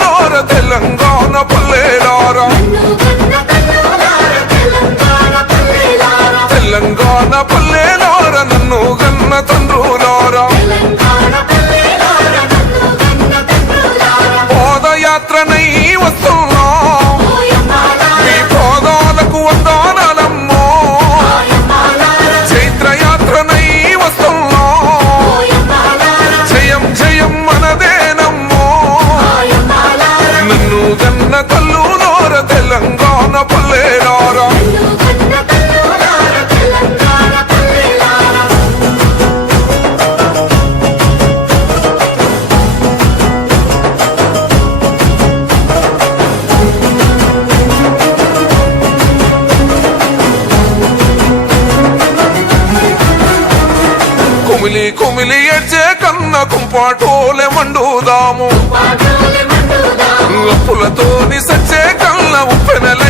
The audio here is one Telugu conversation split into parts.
కన్నులార తెలంగాణ పల్లెలార తెలంగాణ పల్లెలార నన్ను గన్న తండ్రు కుమిలి కుమిలి ఎడ్చే కన్న కుంపాటోలే మండుదాము అప్పులతో సచ్చే కన్న ఉప్పెనల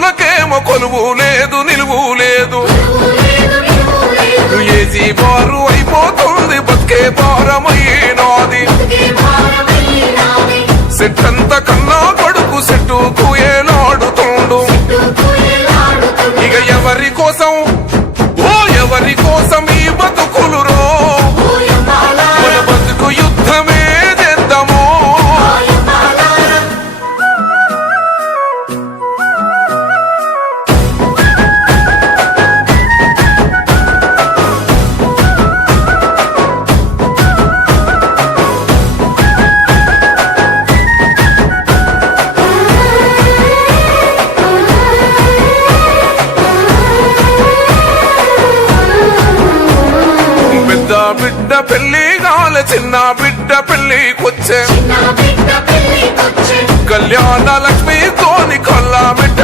పనులకేమో కొలువు లేదు నిలువు లేదు ఏజీ బారు అయిపోతుంది బతికే భారం బిడ్డ పెళ్లి కాల చిన్న బిడ్డ పెళ్లి కొచ్చే కళ్యాణ లక్ష్మి తోని కొల్లా బిడ్డ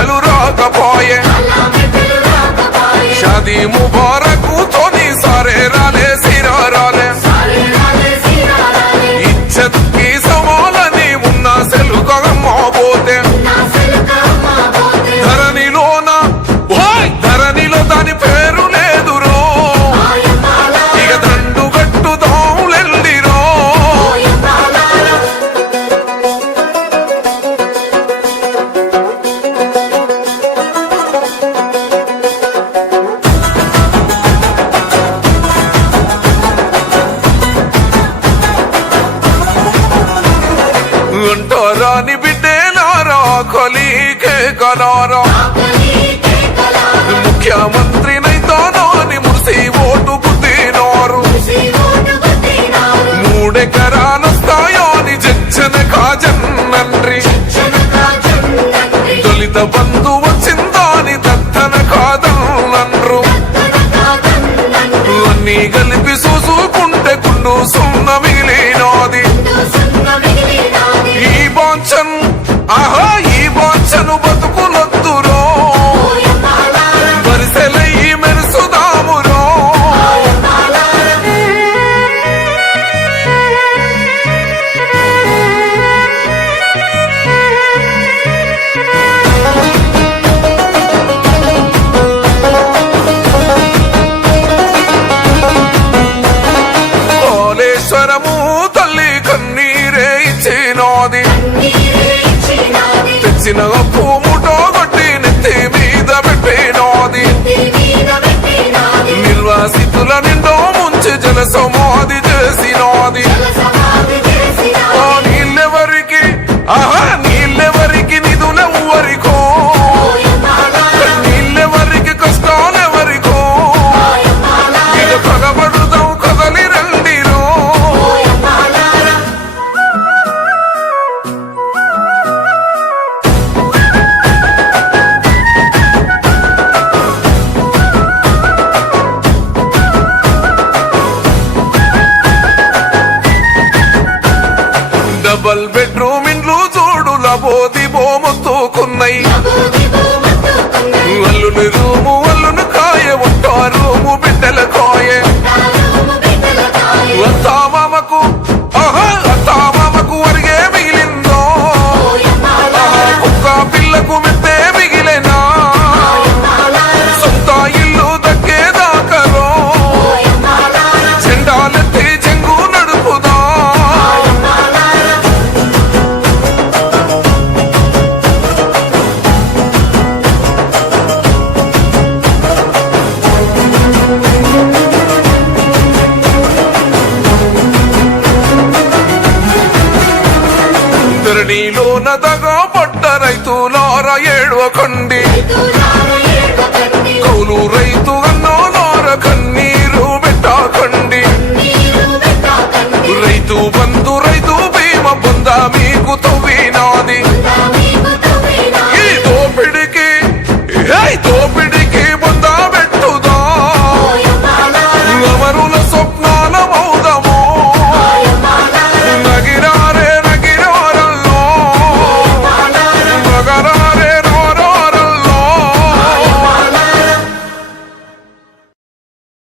నారాయణ ముఖ్యమంత్రి చేసిన భూముటో కొట్టి నెత్తి మీద పెట్టేనోది నిర్వాసితుల నిండో ముంచి జల సమాధి ధరణిలో నదగా పట్ట రైతులార ఏడవకండి